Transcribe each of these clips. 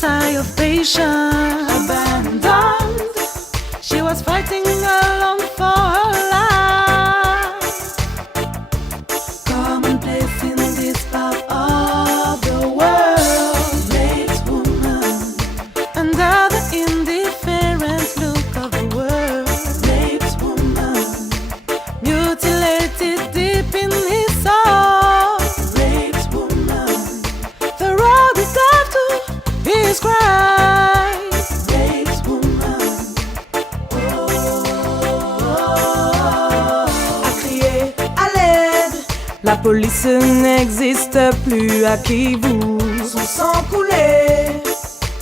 tired of patience. Abandoned, she was fighting alone for her life. Commonplace in this part of the world makes woman under the indifferent look of the world makes woman mutilated deep in his soul makes woman. The road is tough to his Christ makes woman. A crier à l'aide, la police n'existe plus. À qui vous son sang coulé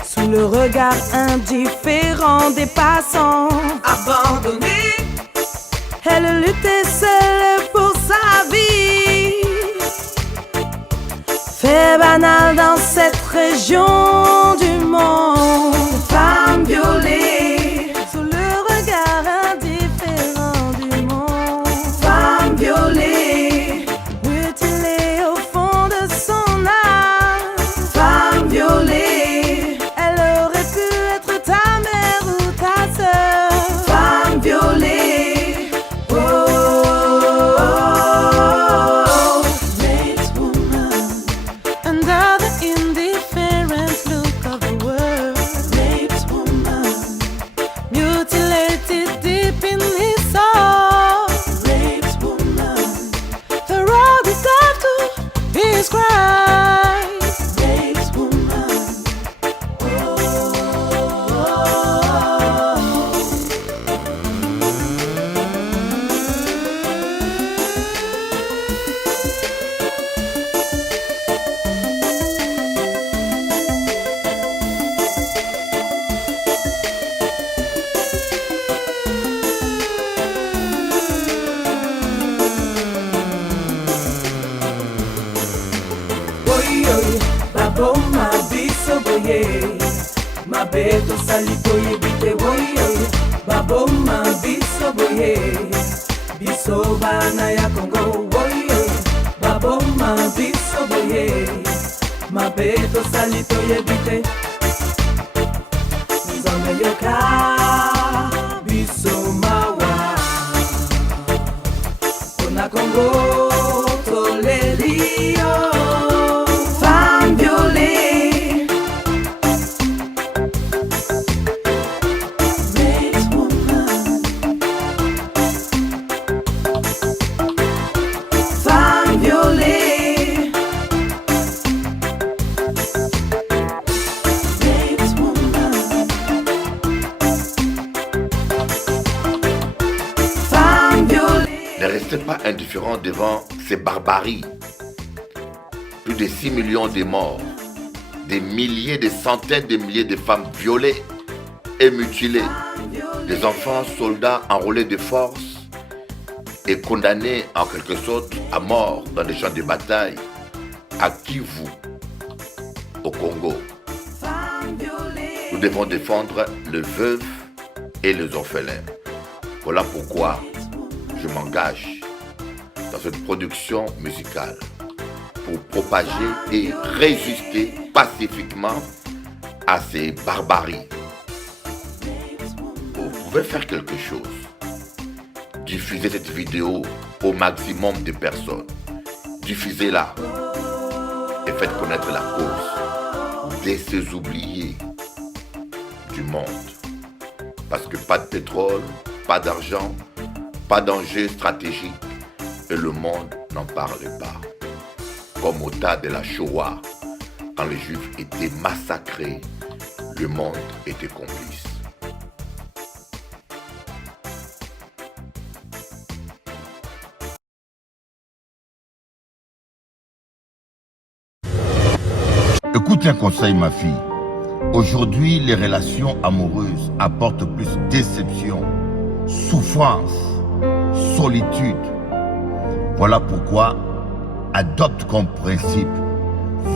sous le regard indifférent des passants. Abandonnée, elle luttait seule pour sa vie. Fait banal dans cette région du monde. Femme violée sous le regard indifférent du monde. Femme violée, mutilée au fond de son âme. Femme violée, elle aurait pu être ta mère ou ta sœur. Femme violée, oh, makes woman under the indifferent look of the world makes woman mutilated deep in his soul makes woman. The road is tough to his Christ makes woman. Babo ma biso boye, ma beto salito ye bite boye. Babo ma biso boye, biso bana ya Congo boye. Babo ma biso boye, ma beto salito ye bite. Nzambe yoka biso mawa, ona Congo tolelio. Femme violée makes woman. Femme violée makes woman. Femme violée. Ne restez pas indifférents devant ces barbaries. Plus de 6 millions de morts, des milliers, des centaines de milliers de femmes violées et mutilées, des enfants soldats enrôlés de force et condamnés en quelque sorte à mort dans les champs de bataille. À qui vous, au Congo, nous devons défendre les veuves et les orphelins. Voilà pourquoi je m'engage dans cette production musicale pour propager et résister pacifiquement à ces barbaries. Vous pouvez faire quelque chose. Diffusez cette vidéo au maximum de personnes. Diffusez-la et faites connaître la cause de ces oubliés du monde. Parce que pas de pétrole, pas d'argent, pas d'enjeu stratégique et le monde n'en parle pas. Comme au tas de la Shoah, quand les Juifs étaient massacrés, le monde était complice. Écoute un conseil, ma fille. Aujourd'hui, les relations amoureuses apportent plus déception, souffrance, solitude. Voilà pourquoi adopte comme principe,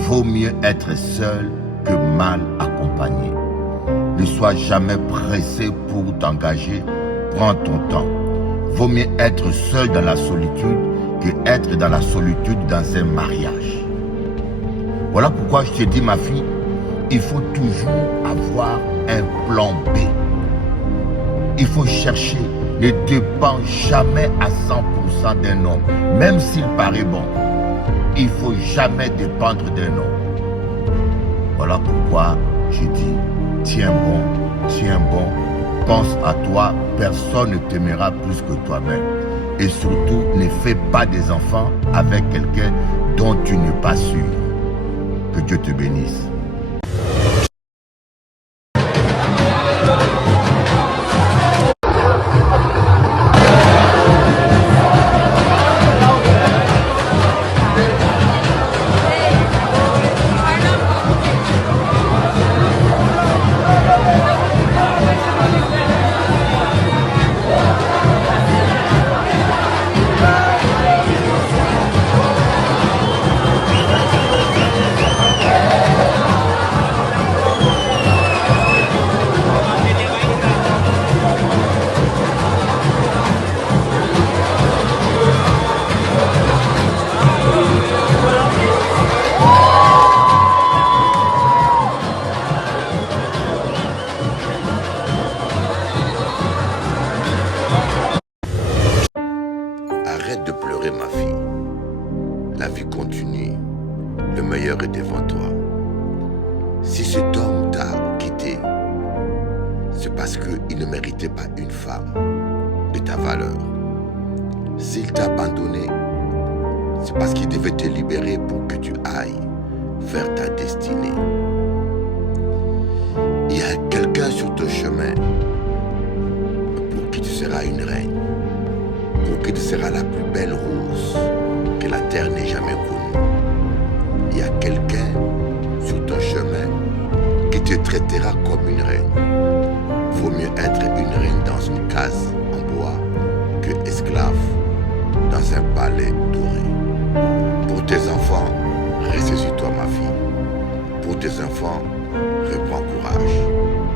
vaut mieux être seul que mal accompagné. Ne sois jamais pressé pour t'engager, prends ton temps. Vaut mieux être seul dans la solitude que être dans la solitude dans un mariage. Voilà pourquoi je te dis, ma fille, il faut toujours avoir un plan B. Il faut chercher, ne dépend jamais à 100% d'un homme, même s'il paraît bon. Il ne faut jamais dépendre d'un homme. Voilà pourquoi je dis, tiens bon, pense à toi, personne ne t'aimera plus que toi-même. Et surtout, ne fais pas des enfants avec quelqu'un dont tu n'es pas sûr. Que Dieu te bénisse. Arrête de pleurer, ma fille. La vie continue. Le meilleur est devant toi. Si cet homme t'a quitté, c'est parce qu'il ne méritait pas une femme de ta valeur. S'il t'a abandonné, c'est parce qu'il devait te libérer pour que tu ailles vers ta destinée. Il y a quelqu'un sur ton chemin pour qui tu seras une reine, pour qui tu seras la plus belle rose que la terre n'ait jamais connue. Il y a quelqu'un sur ton chemin qui te traitera comme une reine. Vaut mieux être une reine dans une case en bois que esclave dans un palais doré. Pour tes enfants, reste sur toi, ma fille. Pour tes enfants, reprends courage,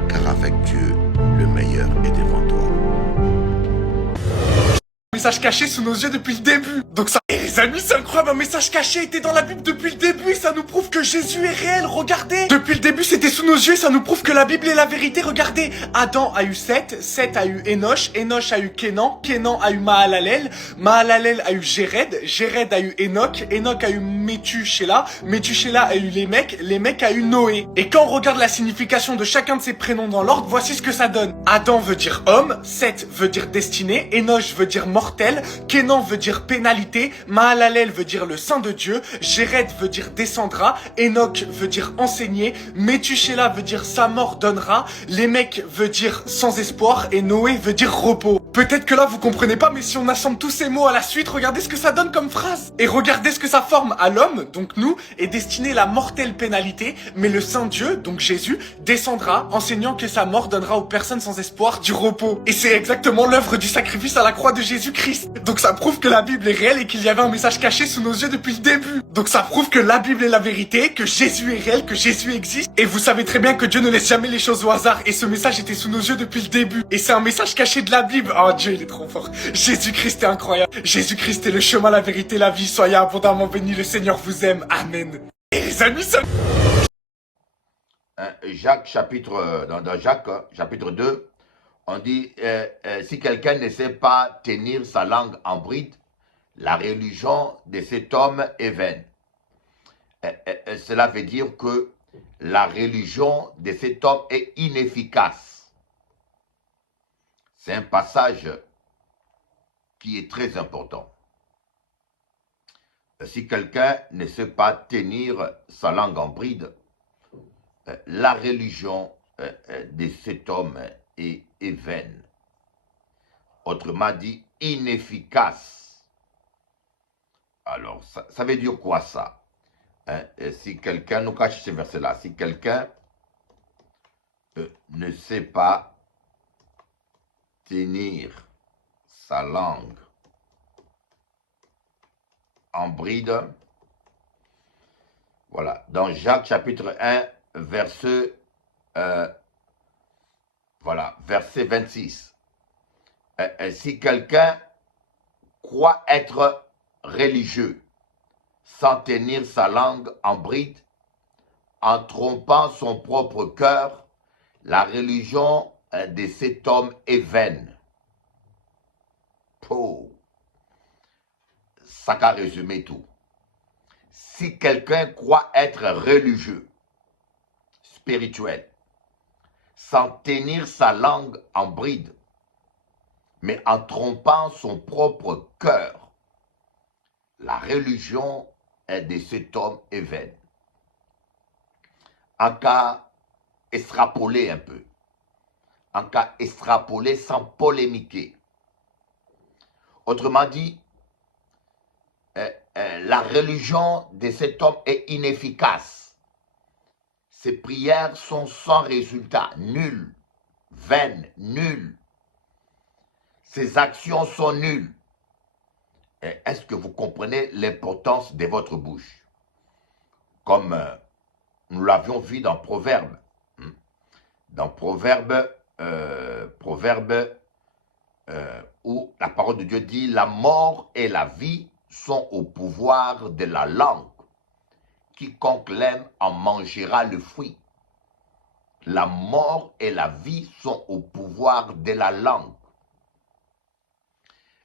car avec Dieu, le meilleur est devant toi. Message caché sous nos yeux depuis le début. Donc ça... Et les amis, c'est incroyable, un message caché était dans la Bible depuis le début et ça nous prouve que Jésus est réel, regardez. Depuis le début, c'était sous nos yeux et ça nous prouve que la Bible est la vérité, regardez. Adam a eu Seth, Seth a eu Enoch, Enoch a eu Kenan, Kenan a eu Mahalalel, Mahalalel a eu Jéred, Jéred a eu Enoch, Enoch a eu Métusélah, Métusélah a eu Lémec a eu Noé. Et quand on regarde la signification de chacun de ces prénoms dans l'ordre, voici ce que ça donne. Adam veut dire homme, Seth veut dire destinée, Enoch veut dire mortel, Kenan veut dire pénalité, Mahalalel veut dire le saint de Dieu, Jéred veut dire descendra, Enoch veut dire enseigner, Métusélah veut dire sa mort donnera, Lémec veut dire sans espoir et Noé veut dire repos. Peut-être que là vous comprenez pas, mais si on assemble tous ces mots à la suite, regardez ce que ça donne comme phrase. Et regardez ce que ça forme. À l'homme, donc nous, est destinée la mortelle pénalité, mais le saint Dieu, donc Jésus, descendra, enseignant que sa mort donnera aux personnes sans espoir du repos. Et c'est exactement l'œuvre du sacrifice à la croix de Jésus-Christ. Donc ça prouve que la Bible est réelle et qu'il y avait un message caché sous nos yeux depuis le début. Donc ça prouve que la Bible est la vérité, que Jésus est réel, que Jésus existe. Et vous savez très bien que Dieu ne laisse jamais les choses au hasard. Et ce message était sous nos yeux depuis le début. Et c'est un message caché de la Bible. Oh Dieu, il est trop fort. Jésus-Christ est incroyable. Jésus-Christ est le chemin, la vérité, la vie. Soyez abondamment bénis. Le Seigneur vous aime. Amen. Et les amis, ça... Jacques chapitre, dans Jacques chapitre 2, on dit, si quelqu'un ne sait pas tenir sa langue en bride, la religion de cet homme est vaine. Cela veut dire que la religion de cet homme est inefficace. C'est un passage qui est très important. Si quelqu'un ne sait pas tenir sa langue en bride, la religion de cet homme est vaine. Autrement dit, inefficace. Alors, ça veut dire quoi ça? Si quelqu'un, nous cache ce verset-là, si quelqu'un ne sait pas tenir sa langue en bride, voilà, dans Jacques chapitre 1, verset 26. Si quelqu'un croit être religieux sans tenir sa langue en bride, en trompant son propre cœur, la religion de cet homme est vaine. Oh, ça a résumé tout. Si quelqu'un croit être religieux, spirituel, sans tenir sa langue en bride, mais en trompant son propre cœur, la religion de cet homme est vaine. En cas extrapoler un peu, en cas extrapoler sans polémiquer. Autrement dit, la religion de cet homme est inefficace. Ses prières sont sans résultat, nulles, vaines, nulles. Ses actions sont nulles. Est-ce que vous comprenez l'importance de votre bouche? Comme nous l'avions vu dans Proverbe. Dans Proverbe, où la parole de Dieu dit « La mort et la vie sont au pouvoir de la langue. Quiconque l'aime en mangera le fruit. » La mort et la vie sont au pouvoir de la langue.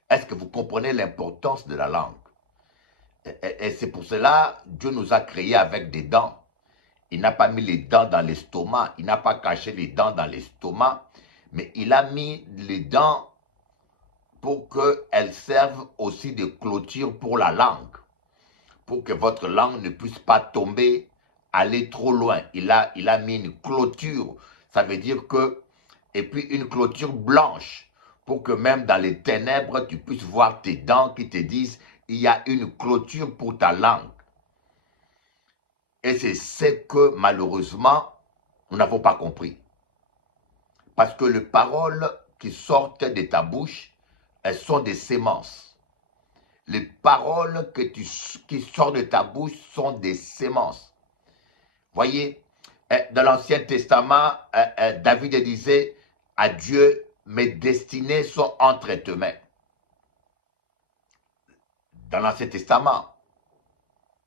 Est-ce que vous comprenez l'importance de la langue? Et c'est pour cela que Dieu nous a créés avec des dents. Il n'a pas mis les dents dans l'estomac, il n'a pas caché les dents dans l'estomac, mais il a mis les dents pour qu'elles servent aussi de clôture pour la langue, pour que votre langue ne puisse pas tomber, aller trop loin. Il a mis une clôture, ça veut dire que, et puis une clôture blanche, pour que même dans les ténèbres, tu puisses voir tes dents qui te disent, il y a une clôture pour ta langue. Et c'est ce que malheureusement, nous n'avons pas compris. Parce que les paroles qui sortent de ta bouche, elles sont des sémences. Les paroles qui sortent de ta bouche sont des sémences. Voyez, dans l'Ancien Testament, David disait à Dieu, mes destinées sont entre tes mains. Dans l'Ancien Testament,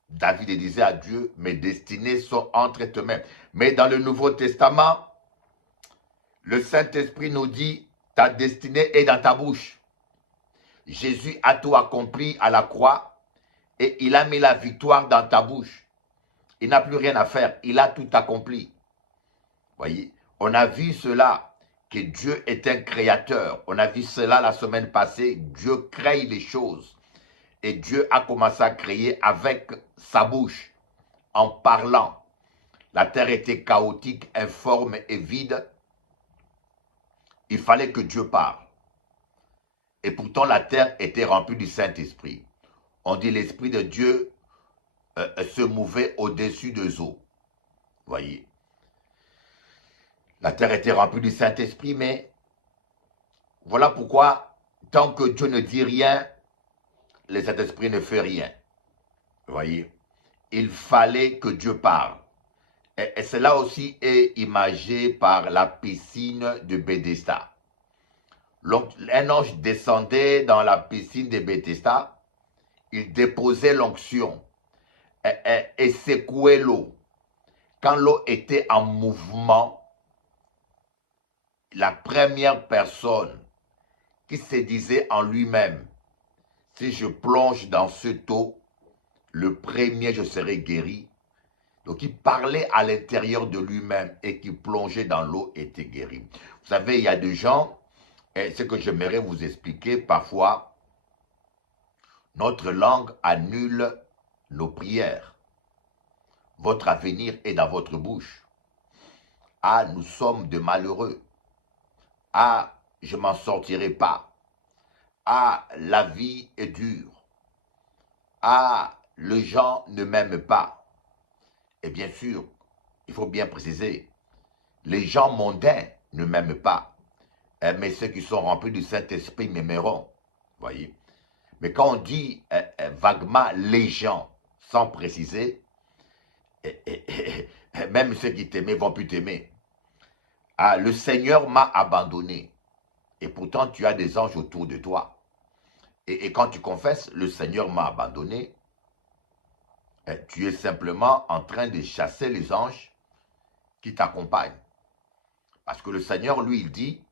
David disait à Dieu, mes destinées sont entre tes mains. Mais dans le Nouveau Testament, le Saint-Esprit nous dit, ta destinée est dans ta bouche. Jésus a tout accompli à la croix et il a mis la victoire dans ta bouche. Il n'a plus rien à faire, il a tout accompli. Voyez, on a vu cela, que Dieu est un créateur. On a vu cela la semaine passée, Dieu crée les choses. Et Dieu a commencé à créer avec sa bouche, en parlant. La terre était chaotique, informe et vide. Il fallait que Dieu parle. Et pourtant, la terre était remplie du Saint-Esprit. On dit l'Esprit de Dieu se mouvait au-dessus des eaux. Voyez. La terre était remplie du Saint-Esprit, mais voilà pourquoi, tant que Dieu ne dit rien, le Saint-Esprit ne fait rien. Vous voyez, il fallait que Dieu parle. Et cela aussi est imagé par la piscine de Bethesda. Un ange descendait dans la piscine de Bethesda, il déposait l'onction et secouait l'eau. Quand l'eau était en mouvement, la première personne qui se disait en lui-même, si je plonge dans cette eau, le premier je serai guéri. Donc il parlait à l'intérieur de lui-même et qui plongeait dans l'eau était guéri. Vous savez, il y a des gens, et ce que j'aimerais vous expliquer, parfois, notre langue annule nos prières. Votre avenir est dans votre bouche. Ah, nous sommes de malheureux. Ah, je m'en sortirai pas. Ah, la vie est dure. Ah, les gens ne m'aiment pas. Et bien sûr, il faut bien préciser, les gens mondains ne m'aiment pas. Mais ceux qui sont remplis du Saint-Esprit m'aimeront. Voyez. Mais quand on dit vaguement les gens, sans préciser, même ceux qui t'aimaient vont plus t'aimer. Ah, le Seigneur m'a abandonné. Et pourtant, tu as des anges autour de toi. Et quand tu confesses, le Seigneur m'a abandonné, Tu es simplement en train de chasser les anges qui t'accompagnent. Parce que le Seigneur, lui, il dit,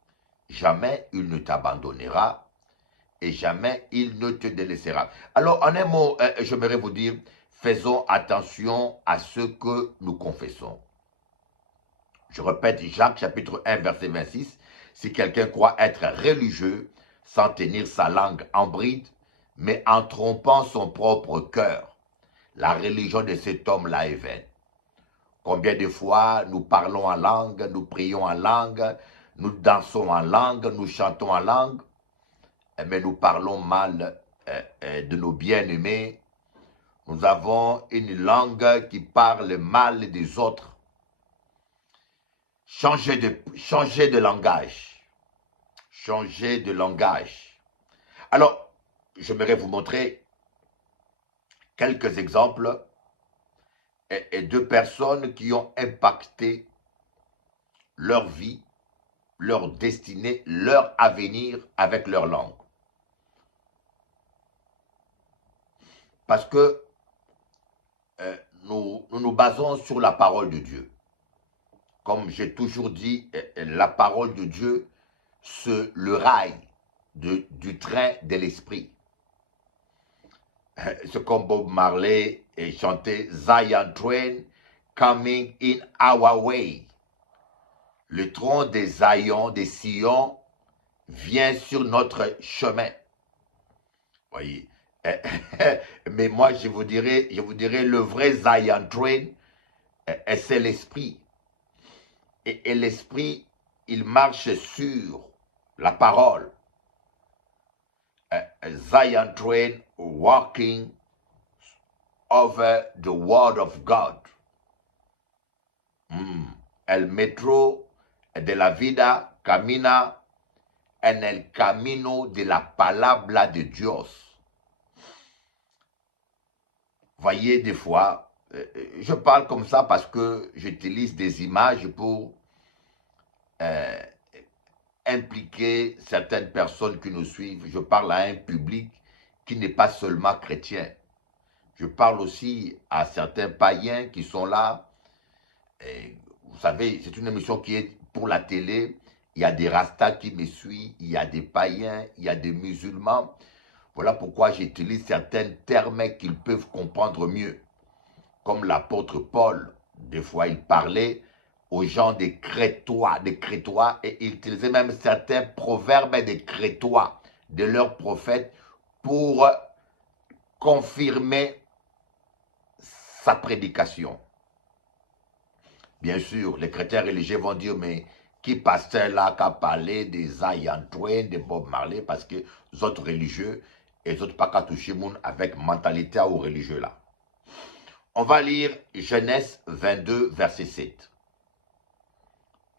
jamais il ne t'abandonnera et jamais il ne te délaissera. Alors, en un mot, j'aimerais vous dire, faisons attention à ce que nous confessons. Je répète, Jacques chapitre 1, verset 26, si quelqu'un croit être religieux, sans tenir sa langue en bride, mais en trompant son propre cœur, la religion de cet homme-là est vaine. Combien de fois nous parlons en langue, nous prions en langue, nous dansons en langue, nous chantons en langue, mais nous parlons mal de nos bien-aimés. Nous avons une langue qui parle mal des autres. Changez de langage. Changez de langage. Alors, j'aimerais vous montrer quelques exemples de personnes qui ont impacté leur vie, leur destinée, leur avenir avec leur langue. Parce que nous basons sur la parole de Dieu. Comme j'ai toujours dit, la parole de Dieu, c'est le rail du train de l'esprit. C'est comme Bob Marley chantait Zion Train coming in our way. Le tronc des Zion, des Sion, vient sur notre chemin. Voyez. Mais moi, je vous dirais, le vrai Zion Train, c'est l'esprit. Et l'esprit, il marche sur la parole. Zion Train walking over the word of God. El metro de la vida camina en el camino de la palabra de Dios. Voyez, des fois, je parle comme ça parce que j'utilise des images pour impliquer certaines personnes qui nous suivent. Je parle à un public qui n'est pas seulement chrétien. Je parle aussi à certains païens qui sont là. Et vous savez, c'est une émission qui est pour la télé. Il y a des rastas qui me suivent, il y a des païens, il y a des musulmans. Voilà pourquoi j'utilise certains termes qu'ils peuvent comprendre mieux. Comme l'apôtre Paul, des fois il parlait aux gens des Crétois, et il utilisait même certains proverbes des Crétois, de leurs prophètes, pour confirmer sa prédication. Bien sûr, les chrétiens religieux vont dire, mais qui pasteur là qui a parlé des Zion Train, de Bob Marley, parce que les autres religieux, et les autres pas qu'à toucher monde avec mentalité aux religieux là. On va lire Genèse 22, verset 7.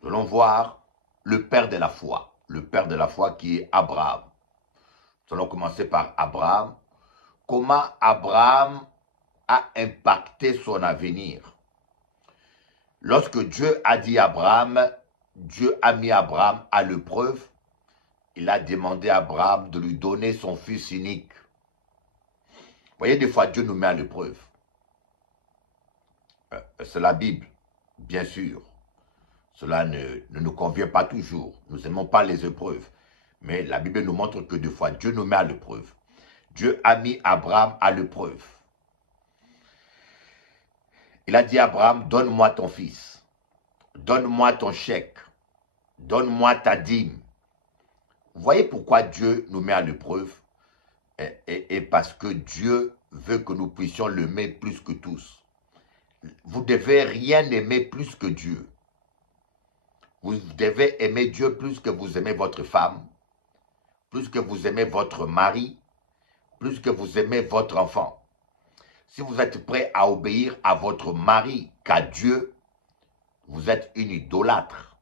Nous allons voir le père de la foi. Le père de la foi qui est Abraham. Nous allons commencer par Abraham. Comment Abraham a impacté son avenir. Lorsque Dieu a dit à Abraham, Dieu a mis Abraham à l'épreuve. Il a demandé à Abraham de lui donner son fils unique. Vous voyez, des fois, Dieu nous met à l'épreuve. C'est la Bible, bien sûr. Cela ne nous convient pas toujours. Nous n'aimons pas les épreuves. Mais la Bible nous montre que des fois, Dieu nous met à l'épreuve. Dieu a mis Abraham à l'épreuve. Il a dit à Abraham, donne-moi ton fils. Donne-moi ton chèque. Donne-moi ta dîme. Vous voyez pourquoi Dieu nous met à l'épreuve? Et parce que Dieu veut que nous puissions l'aimer plus que tous. Vous devez rien aimer plus que Dieu. Vous devez aimer Dieu plus que vous aimez votre femme, plus que vous aimez votre mari, plus que vous aimez votre enfant. Si vous êtes prêt à obéir à votre mari qu'à Dieu, vous êtes une idolâtre.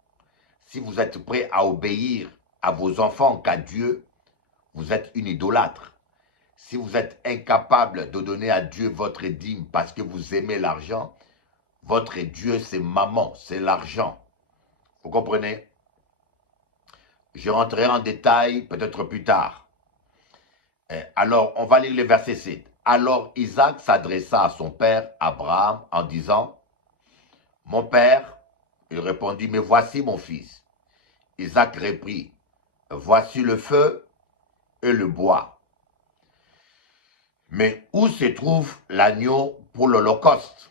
Si vous êtes prêt à obéir à vos enfants qu'à Dieu, vous êtes une idolâtre. Si vous êtes incapable de donner à Dieu votre dîme parce que vous aimez l'argent, votre Dieu c'est maman, c'est l'argent. Vous comprenez? Je rentrerai en détail peut-être plus tard. Alors, on va lire le verset 7. Alors Isaac s'adressa à son père Abraham en disant, « Mon père ?» Il répondit, « Mais voici mon fils. » Isaac reprit, « Voici le feu et le bois. Mais où se trouve l'agneau pour l'holocauste ?»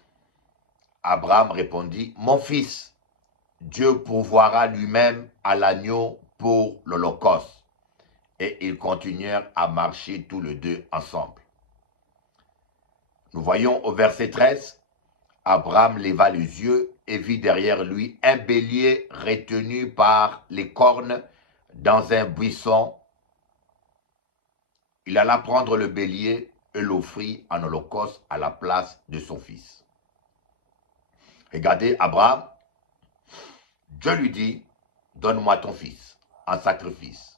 Abraham répondit, « Mon fils, Dieu pourvoira lui-même à l'agneau pour l'holocauste. » Et ils continuèrent à marcher tous les deux ensemble. Nous voyons au verset 13, Abraham leva les yeux et vit derrière lui un bélier retenu par les cornes dans un buisson. Il alla prendre le bélier et l'offrit en holocauste à la place de son fils. Regardez, Abraham, Dieu lui dit, « Donne-moi ton fils en sacrifice. »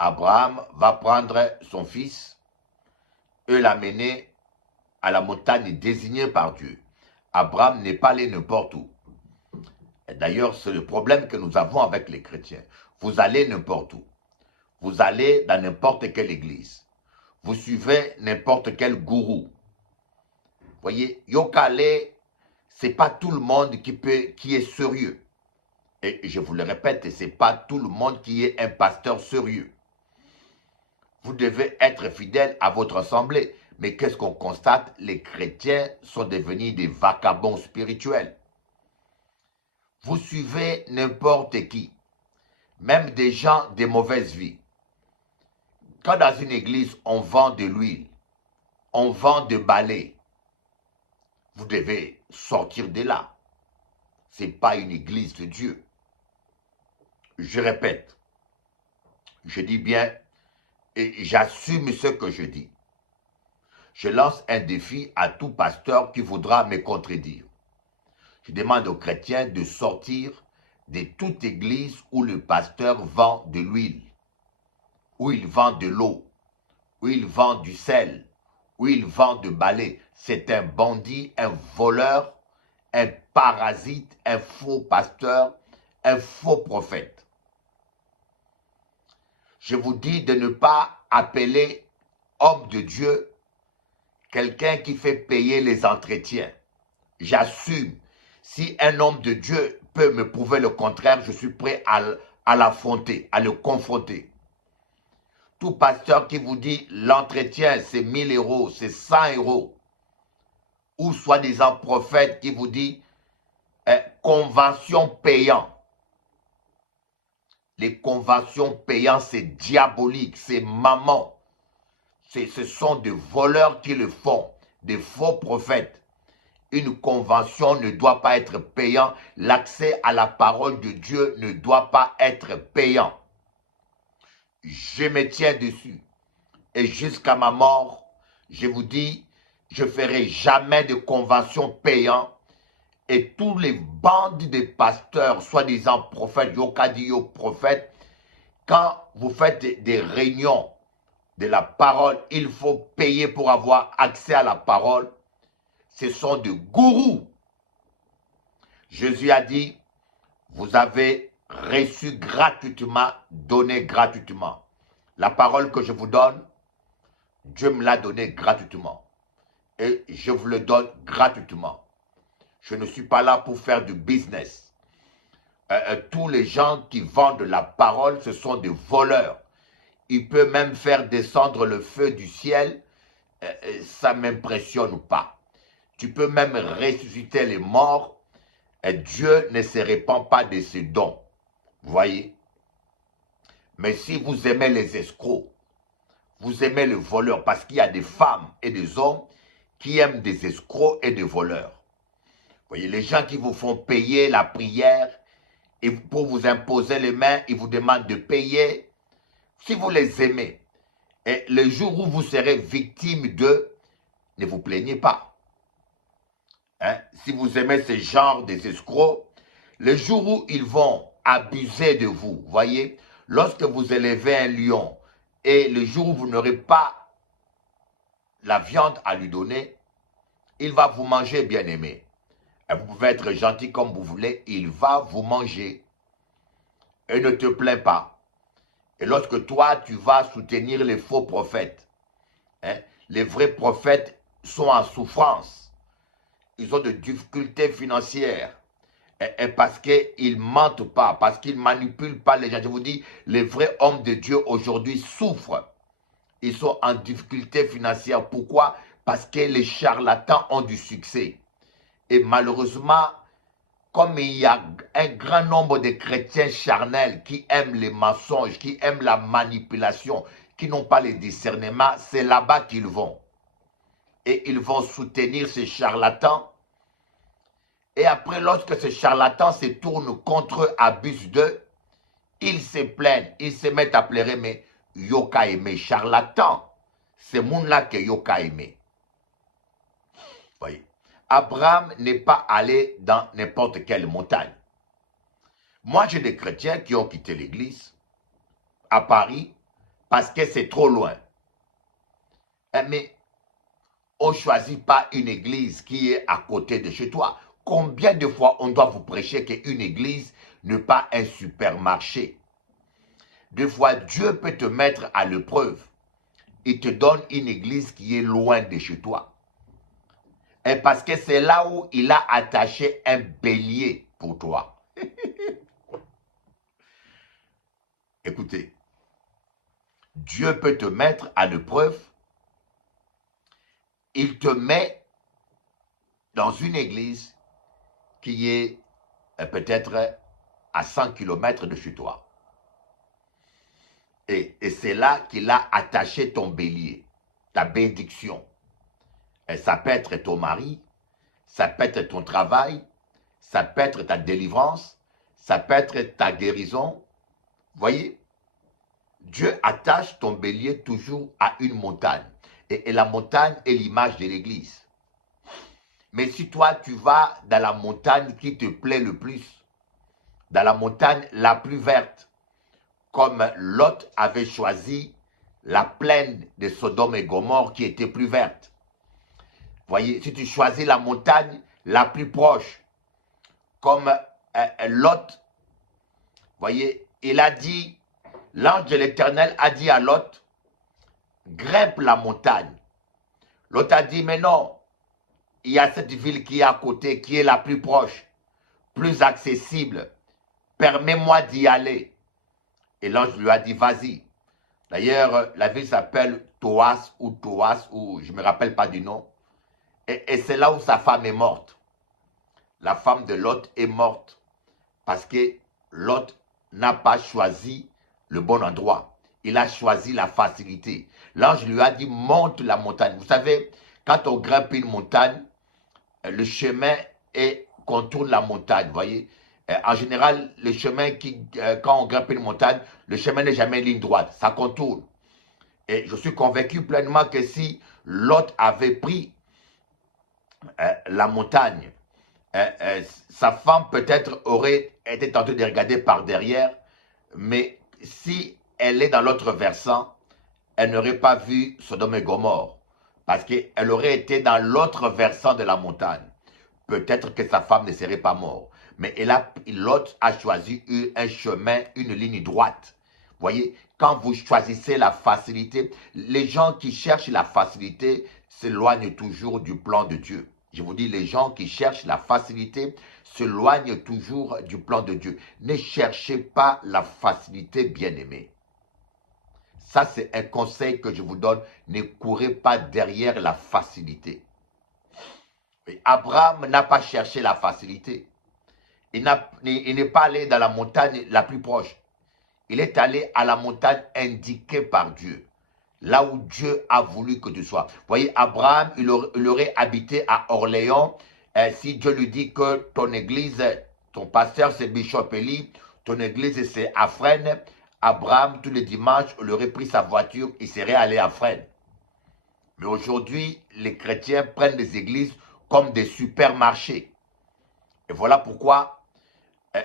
Abraham va prendre son fils et l'amener à la montagne désignée par Dieu. Abraham n'est pas allé n'importe où. D'ailleurs, c'est le problème que nous avons avec les chrétiens. Vous allez n'importe où. Vous allez dans n'importe quelle église. Vous suivez n'importe quel gourou. Vous voyez, Yokale, c'est pas tout le monde qui est sérieux. Et je vous le répète, c'est pas tout le monde qui est un pasteur sérieux. Vous devez être fidèle à votre assemblée. Mais qu'est-ce qu'on constate? Les chrétiens sont devenus des vagabonds spirituels. Vous suivez n'importe qui, même des gens de mauvaise vie. Quand dans une église, on vend de l'huile, on vend de balais, vous devez sortir de là. Ce n'est pas une église de Dieu. Je répète, je dis bien et j'assume ce que je dis. Je lance un défi à tout pasteur qui voudra me contredire. Je demande aux chrétiens de sortir de toute église où le pasteur vend de l'huile, où il vend de l'eau, où il vend du sel, où il vend de balai. C'est un bandit, un voleur, un parasite, un faux pasteur, un faux prophète. Je vous dis de ne pas appeler homme de Dieu quelqu'un qui fait payer les entretiens. J'assume. Si un homme de Dieu peut me prouver le contraire, je suis prêt à l'affronter, à le confronter. Tout pasteur qui vous dit l'entretien c'est 1000 euros, c'est 100 euros, ou soi-disant prophète qui vous dit convention payant. Les conventions payantes, c'est diabolique, c'est maman. Ce sont des voleurs qui le font, des faux prophètes. Une convention ne doit pas être payant. L'accès à la parole de Dieu ne doit pas être payant. Je me tiens dessus. Et jusqu'à ma mort, je vous dis, je ne ferai jamais de convention payante. Et tous les bandes de pasteurs, soi-disant prophètes, yokadio prophètes, quand vous faites des réunions de la parole, il faut payer pour avoir accès à la parole. Ce sont des gourous. Jésus a dit, vous avez reçu gratuitement, donné gratuitement. La parole que je vous donne, Dieu me l'a donnée gratuitement. Et je vous le donne gratuitement. Je ne suis pas là pour faire du business. Tous les gens qui vendent la parole, ce sont des voleurs. Il peut même faire descendre le feu du ciel, ça ne m'impressionne pas. Tu peux même ressusciter les morts, et Dieu ne se répand pas de ses dons. Vous voyez? Mais si vous aimez les escrocs, vous aimez les voleurs, parce qu'il y a des femmes et des hommes qui aiment des escrocs et des voleurs. Vous voyez, les gens qui vous font payer la prière, et pour vous imposer les mains, ils vous demandent de payer. Si vous les aimez, et le jour où vous serez victime d'eux, ne vous plaignez pas. Hein? Si vous aimez ce genre des escrocs, le jour où ils vont abuser de vous, voyez, lorsque vous élevez un lion, et le jour où vous n'aurez pas la viande à lui donner, il va vous manger, bien-aimé. Vous pouvez être gentil comme vous voulez, il va vous manger. Et ne te plains pas. Et lorsque toi, tu vas soutenir les faux prophètes, hein, les vrais prophètes sont en souffrance. Ils ont des difficultés financières. Et parce qu'ils ne mentent pas, parce qu'ils ne manipulent pas les gens. Je vous dis, les vrais hommes de Dieu aujourd'hui souffrent. Ils sont en difficulté financière. Pourquoi? Parce que les charlatans ont du succès. Et malheureusement, comme il y a un grand nombre de chrétiens charnels qui aiment les mensonges, qui aiment la manipulation, qui n'ont pas le discernement, c'est là-bas qu'ils vont. Et ils vont soutenir ces charlatans. Et après, lorsque ces charlatans se tournent contre eux, abusent d'eux, ils se plaignent, ils se mettent à pleurer, mais Yoka aimé, charlatan, c'est mon-là que Yoka aimé. Voyez, Abraham n'est pas allé dans n'importe quelle montagne. Moi, j'ai des chrétiens qui ont quitté l'église à Paris parce que c'est trop loin. Mais on ne choisit pas une église qui est à côté de chez toi. Combien de fois on doit vous prêcher qu'une église n'est pas un supermarché? Des fois, Dieu peut te mettre à l'épreuve. Il te donne une église qui est loin de chez toi. Et parce que c'est là où il a attaché un bélier pour toi. Écoutez, Dieu peut te mettre à l'épreuve. Il te met dans une église qui est peut-être à 100 km de chez toi. Et c'est là qu'il a attaché ton bélier, ta bénédiction. Et ça peut être ton mari, ça peut être ton travail, ça peut être ta délivrance, ça peut être ta guérison. Voyez, Dieu attache ton bélier toujours à une montagne. Et la montagne est l'image de l'église. Mais si toi, tu vas dans la montagne qui te plaît le plus, dans la montagne la plus verte, comme Lot avait choisi la plaine de Sodome et Gomorrhe qui était plus verte. Voyez, si tu choisis la montagne la plus proche, comme Lot, voyez, il a dit, l'ange de l'Éternel a dit à Lot, grimpe la montagne. Lot a dit, mais non, il y a cette ville qui est à côté, qui est la plus proche, plus accessible. Permets-moi d'y aller. Et l'ange lui a dit, vas-y. D'ailleurs, la ville s'appelle Toas, ou je ne me rappelle pas du nom. Et c'est là où sa femme est morte. La femme de Lot est morte parce que Lot n'a pas choisi le bon endroit. Il a choisi la facilité. L'ange lui a dit, monte la montagne. Vous savez, quand on grimpe une montagne, le chemin contourne la montagne, vous voyez. En général, le chemin, quand on grimpe une montagne, le chemin n'est jamais ligne droite, ça contourne. Et je suis convaincu pleinement que si Lot avait pris la montagne, sa femme peut-être aurait été tentée de regarder par derrière, mais si elle est dans l'autre versant, elle n'aurait pas vu Sodome et Gomorrhe, parce qu'elle aurait été dans l'autre versant de la montagne. Peut-être que sa femme ne serait pas morte. Mais Lot a choisi un chemin, une ligne droite. Vous voyez, quand vous choisissez la facilité, les gens qui cherchent la facilité s'éloignent toujours du plan de Dieu. Je vous dis, les gens qui cherchent la facilité s'éloignent toujours du plan de Dieu. Ne cherchez pas la facilité, bien-aimés. Ça, c'est un conseil que je vous donne. Ne courez pas derrière la facilité. Et Abraham n'a pas cherché la facilité. Il n'est pas allé dans la montagne la plus proche. Il est allé à la montagne indiquée par Dieu. Là où Dieu a voulu que tu sois. Vous voyez, Abraham, il aurait habité à Orléans. Si Dieu lui dit que ton église, ton pasteur c'est Bishop Eli, ton église c'est à Fresnes, Abraham, tous les dimanches, il aurait pris sa voiture, il serait allé à Fresnes. Mais aujourd'hui, les chrétiens prennent les églises comme des supermarchés. Et voilà pourquoi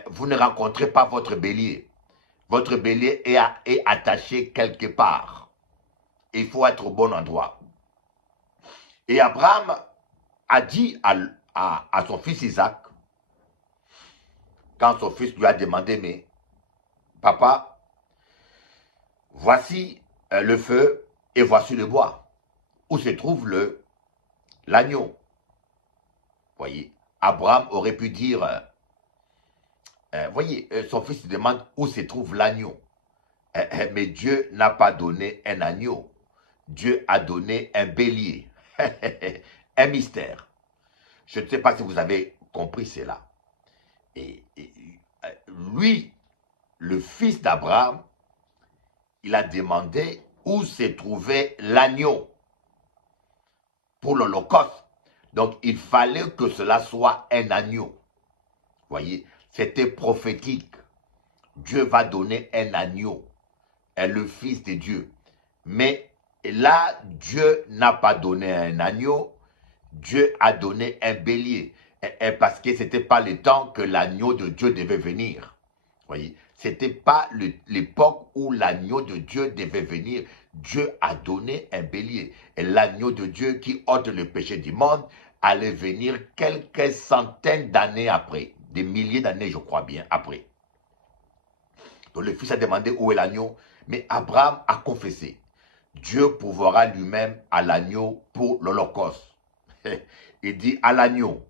vous ne rencontrez pas votre bélier. Votre bélier est attaché quelque part. Il faut être au bon endroit. Et Abraham a dit à son fils Isaac, quand son fils lui a demandé, mais papa, voici le feu et voici le bois. où se trouve l'agneau. Voyez, Abraham aurait pu dire, voyez, son fils demande où se trouve l'agneau. Mais Dieu n'a pas donné un agneau. Dieu a donné un bélier. Un mystère. Je ne sais pas si vous avez compris cela. Et lui, le fils d'Abraham, il a demandé où se trouvait l'agneau pour l'Holocauste. Donc, il fallait que cela soit un agneau. Voyez, c'était prophétique. Dieu va donner un agneau, le fils de Dieu. Mais là, Dieu n'a pas donné un agneau, Dieu a donné un bélier. Parce que ce n'était pas le temps que l'agneau de Dieu devait venir. Voyez, ce n'était pas l'époque où l'agneau de Dieu devait venir. Dieu a donné un bélier. Et l'agneau de Dieu qui ôte le péché du monde allait venir quelques centaines d'années après. Des milliers d'années, je crois bien, après. Donc le fils a demandé où est l'agneau. Mais Abraham a confessé. Dieu pourvoira lui-même à l'agneau pour l'Holocauste. Il dit à l'agneau.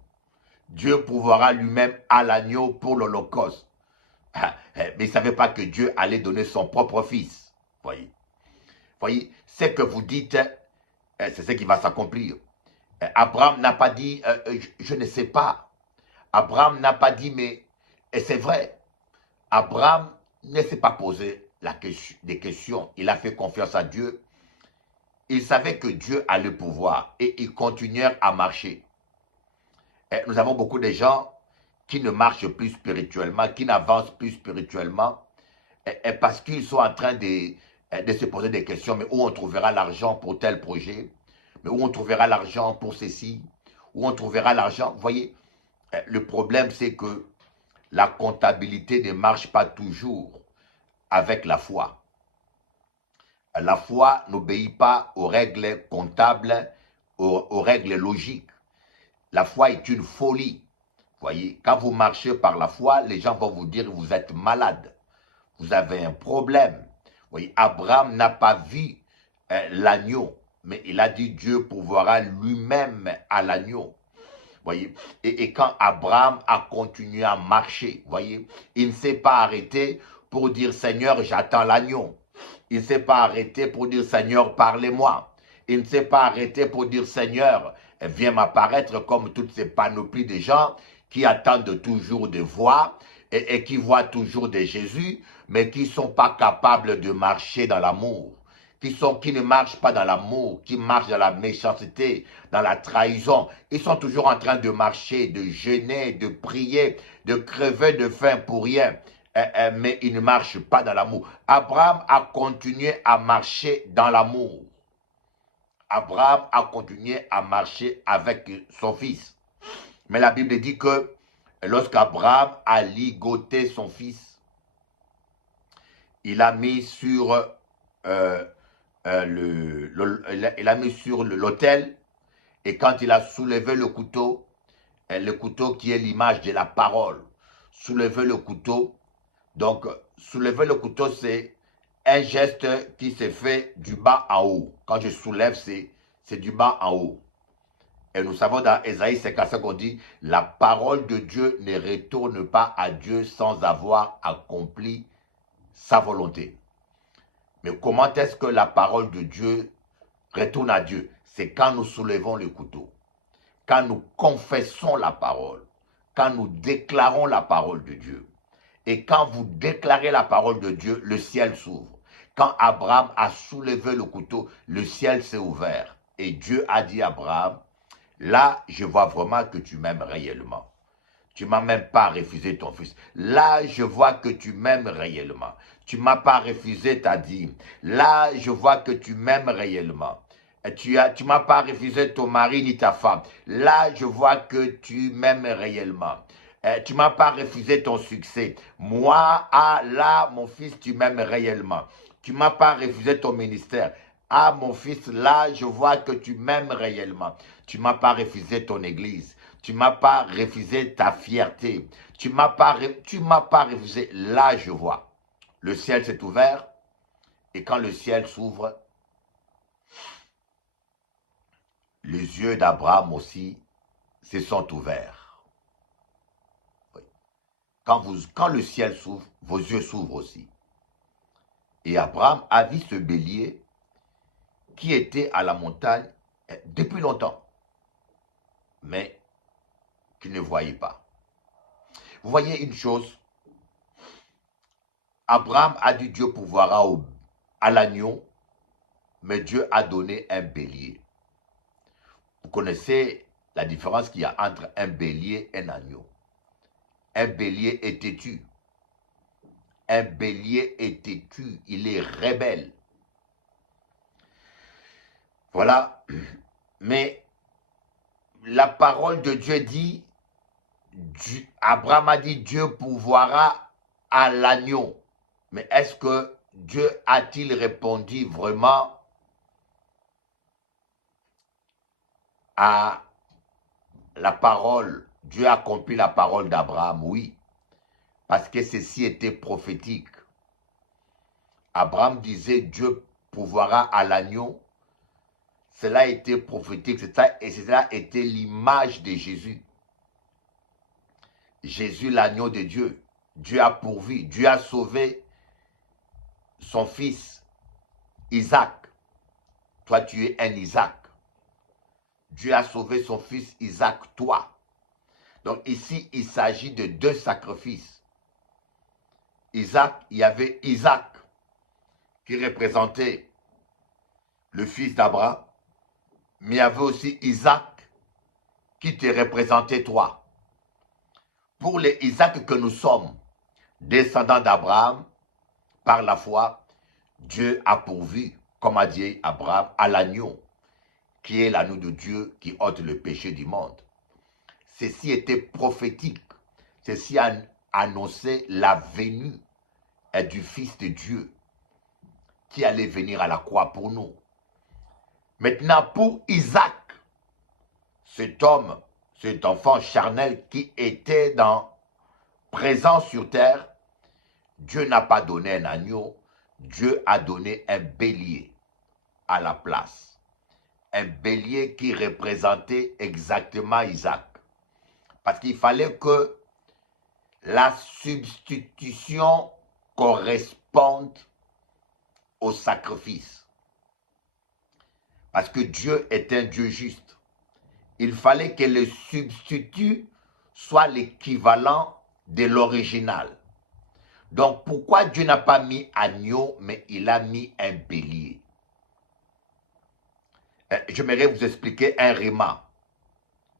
Dieu pourvoira lui-même à l'agneau pour l'Holocauste. Mais il ne savait pas que Dieu allait donner son propre fils. Voyez, ce que vous dites, c'est ce qui va s'accomplir. Abraham n'a pas dit, je ne sais pas. Abraham n'a pas dit, mais c'est vrai. Abraham ne s'est pas posé des questions. Il a fait confiance à Dieu. Il savait que Dieu allait pouvoir et ils continuèrent à marcher. Nous avons beaucoup de gens qui ne marchent plus spirituellement, qui n'avancent plus spirituellement, parce qu'ils sont en train de se poser des questions, mais où on trouvera l'argent pour tel projet, mais où on trouvera l'argent pour ceci, où on trouvera l'argent. Vous voyez, le problème c'est que la comptabilité ne marche pas toujours avec la foi. La foi n'obéit pas aux règles comptables, aux règles logiques. La foi est une folie. Voyez, quand vous marchez par la foi, les gens vont vous dire que vous êtes malade. Vous avez un problème. Voyez, Abraham n'a pas vu l'agneau, mais il a dit Dieu pourvoira lui-même à l'agneau. Voyez, et quand Abraham a continué à marcher, voyez, il ne s'est pas arrêté pour dire Seigneur, j'attends l'agneau. Il ne s'est pas arrêté pour dire Seigneur, parlez-moi. Il ne s'est pas arrêté pour dire Seigneur, viens m'apparaître comme toutes ces panoplies de gens qui attendent toujours de voir et qui voient toujours de Jésus, mais qui ne sont pas capables de marcher dans l'amour, qui ne marchent pas dans l'amour, qui marchent dans la méchanceté, dans la trahison. Ils sont toujours en train de marcher, de jeûner, de prier, de crever de faim pour rien, mais ils ne marchent pas dans l'amour. Abraham a continué à marcher dans l'amour. Abraham a continué à marcher avec son fils. Mais la Bible dit que lorsqu'Abraham a ligoté son fils, il a mis sur l'autel, et quand il a soulevé le couteau qui est l'image de la parole, soulever le couteau, donc soulever le couteau c'est un geste qui se fait du bas en haut. Quand je soulève, c'est du bas en haut. Et nous savons dans Ésaïe 55 qu'on dit « La parole de Dieu ne retourne pas à Dieu sans avoir accompli sa volonté. » Mais comment est-ce que la parole de Dieu retourne à Dieu? C'est quand nous soulevons le couteau, quand nous confessons la parole, quand nous déclarons la parole de Dieu. Et quand vous déclarez la parole de Dieu, le ciel s'ouvre. Quand Abraham a soulevé le couteau, le ciel s'est ouvert. Et Dieu a dit à Abraham, là, je vois vraiment que tu m'aimes réellement. Tu ne m'as même pas refusé ton fils. Là, je vois que tu m'aimes réellement. Tu ne m'as pas refusé ta dîme. Là, je vois que tu m'aimes réellement. Tu ne m'as pas refusé ton mari ni ta femme. Là, je vois que tu m'aimes réellement. Tu ne m'as pas refusé ton succès. Moi, là, mon fils, tu m'aimes réellement. Tu ne m'as pas refusé ton ministère. Ah, mon fils, là, je vois que tu m'aimes réellement. Tu ne m'as pas refusé ton église. Tu ne m'as pas refusé ta fierté. Tu ne m'as pas refusé. Là, je vois. Le ciel s'est ouvert. Et quand le ciel s'ouvre, les yeux d'Abraham aussi se sont ouverts. Oui. Quand le ciel s'ouvre, vos yeux s'ouvrent aussi. Et Abraham a vu ce bélier qui était à la montagne depuis longtemps, mais qu'il ne voyait pas. Vous voyez une chose, Abraham a dit Dieu pourvoira à l'agneau, mais Dieu a donné un bélier. Vous connaissez la différence qu'il y a entre un bélier et un agneau. Un bélier est têtu. Un bélier est têtu, il est rebelle. Voilà. Mais la parole de Dieu dit, Abraham a dit Dieu pourvoira à l'agneau. Mais est-ce que Dieu a-t-il répondu vraiment à la parole? Dieu a accompli la parole d'Abraham, oui. Parce que ceci était prophétique. Abraham disait Dieu pourvoira à l'agneau. Cela était prophétique et cela était l'image de Jésus. Jésus, l'agneau de Dieu. Dieu a pourvu, Dieu a sauvé son fils Isaac. Toi, tu es un Isaac. Dieu a sauvé son fils Isaac, toi. Donc ici, il s'agit de deux sacrifices. Isaac, il y avait Isaac qui représentait le fils d'Abraham, mais il y avait aussi Isaac qui te représentait toi. Pour les Isaac que nous sommes, descendants d'Abraham, par la foi, Dieu a pourvu, comme a dit Abraham, à l'agneau, qui est l'agneau de Dieu qui ôte le péché du monde. Ceci était prophétique. Ceci annonçait la venue du Fils de Dieu qui allait venir à la croix pour nous. Maintenant, pour Isaac, cet homme, cet enfant charnel qui était présent sur terre, Dieu n'a pas donné un agneau, Dieu a donné un bélier à la place. Un bélier qui représentait exactement Isaac. Parce qu'il fallait que la substitution corresponde au sacrifice. Parce que Dieu est un Dieu juste. Il fallait que le substitut soit l'équivalent de l'original. Donc pourquoi Dieu n'a pas mis agneau, mais il a mis un bélier? J'aimerais vous expliquer un rhéma.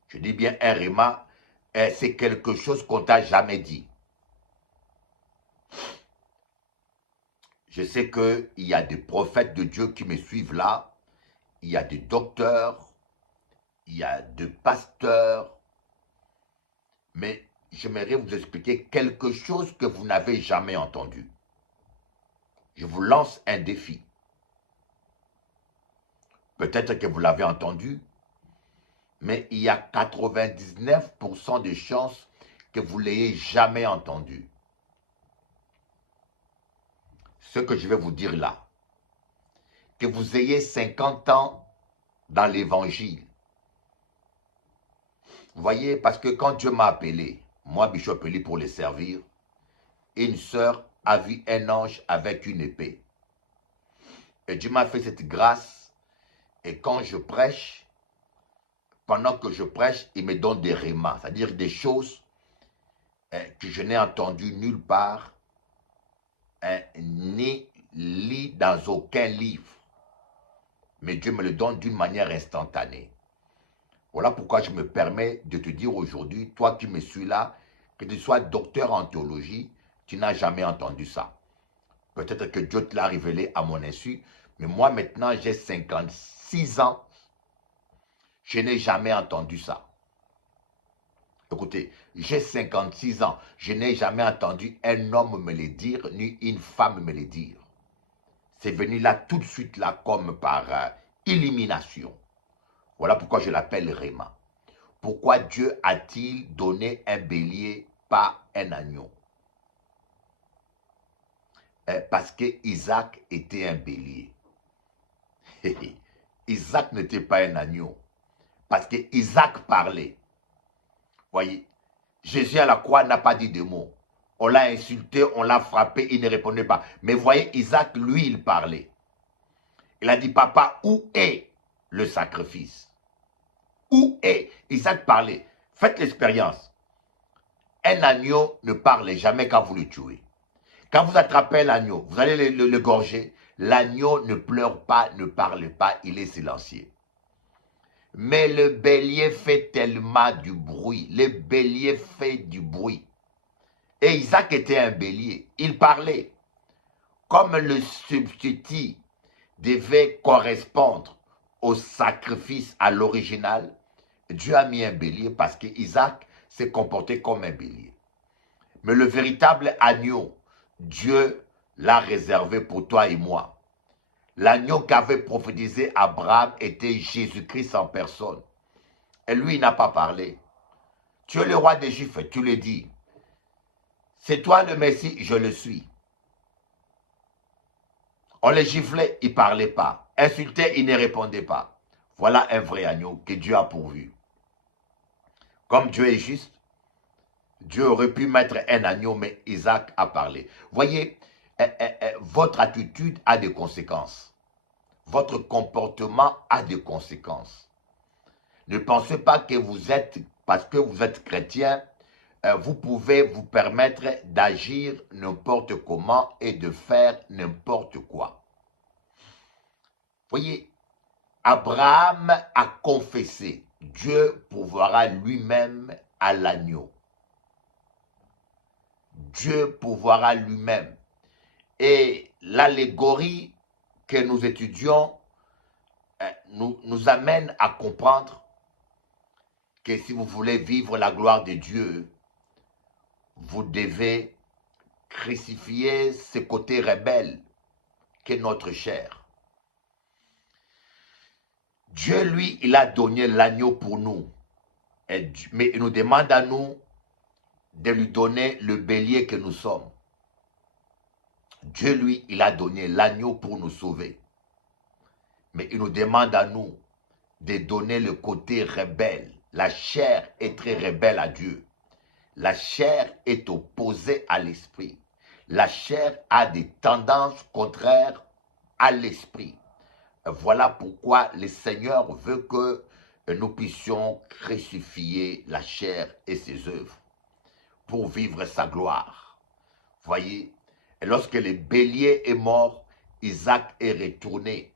Je dis bien un rhéma, c'est quelque chose qu'on t'a jamais dit. Je sais qu'il y a des prophètes de Dieu qui me suivent là. Il y a des docteurs, il y a des pasteurs. Mais j'aimerais vous expliquer quelque chose que vous n'avez jamais entendu. Je vous lance un défi. Peut-être que vous l'avez entendu, mais il y a 99% de chances que vous ne l'ayez jamais entendu. Ce que je vais vous dire là, que vous ayez 50 ans dans l'évangile. Vous voyez, parce que quand Dieu m'a appelé, moi, Bishop Eli, pour les servir, une sœur a vu un ange avec une épée. Et Dieu m'a fait cette grâce. Et quand je prêche, pendant que je prêche, il me donne des rhémas, c'est-à-dire des choses que je n'ai entendues nulle part, ni lu dans aucun livre. Mais Dieu me le donne d'une manière instantanée. Voilà pourquoi je me permets de te dire aujourd'hui, toi qui me suis là, que tu sois docteur en théologie, tu n'as jamais entendu ça. Peut-être que Dieu te l'a révélé à mon insu, mais moi maintenant j'ai 56 ans, je n'ai jamais entendu ça. Écoutez, j'ai 56 ans, je n'ai jamais entendu un homme me le dire, ni une femme me le dire. C'est venu là tout de suite là comme par élimination. Voilà pourquoi je l'appelle Rhéma. Pourquoi Dieu a-t-il donné un bélier, pas un agneau? Parce que Isaac était un bélier. Isaac n'était pas un agneau. Parce que Isaac parlait. Voyez, Jésus à la croix n'a pas dit de mots. On l'a insulté, on l'a frappé, il ne répondait pas. Mais voyez, Isaac, lui, il parlait. Il a dit, papa, où est le sacrifice? Où est? Isaac parlait. Faites l'expérience. Un agneau ne parle jamais quand vous le tuez. Quand vous attrapez l'agneau, vous allez le gorger. L'agneau ne pleure pas, ne parle pas, il est silencieux. Mais le bélier fait tellement du bruit. Le bélier fait du bruit. Et Isaac était un bélier. Il parlait. Comme le substitut devait correspondre au sacrifice à l'original, Dieu a mis un bélier parce que Isaac s'est comporté comme un bélier. Mais le véritable agneau, Dieu l'a réservé pour toi et moi. L'agneau qu'avait prophétisé Abraham était Jésus-Christ en personne. Et lui, il n'a pas parlé. Tu es le roi des Juifs, tu le dis. C'est toi le Messie, je le suis. On le giflait, il ne parlait pas. Insultait, il ne répondait pas. Voilà un vrai agneau que Dieu a pourvu. Comme Dieu est juste, Dieu aurait pu mettre un agneau, mais Isaac a parlé. Voyez, votre attitude a des conséquences. Votre comportement a des conséquences. Ne pensez pas que vous êtes, parce que vous êtes chrétien, vous pouvez vous permettre d'agir n'importe comment et de faire n'importe quoi. Voyez, Abraham a confessé, Dieu pourvoira lui-même à l'agneau. Dieu pourvoira lui-même. Et l'allégorie que nous étudions nous amène à comprendre que si vous voulez vivre la gloire de Dieu, vous devez crucifier ce côté rebelle qu'est notre chair. Dieu, lui, il a donné l'agneau pour nous. Mais il nous demande à nous de lui donner le bélier que nous sommes. Dieu, lui, il a donné l'agneau pour nous sauver. Mais il nous demande à nous de donner le côté rebelle. La chair est très rebelle à Dieu. La chair est opposée à l'esprit. La chair a des tendances contraires à l'esprit. Voilà pourquoi le Seigneur veut que nous puissions crucifier la chair et ses œuvres pour vivre sa gloire. Voyez, et lorsque le bélier est mort, Isaac est retourné.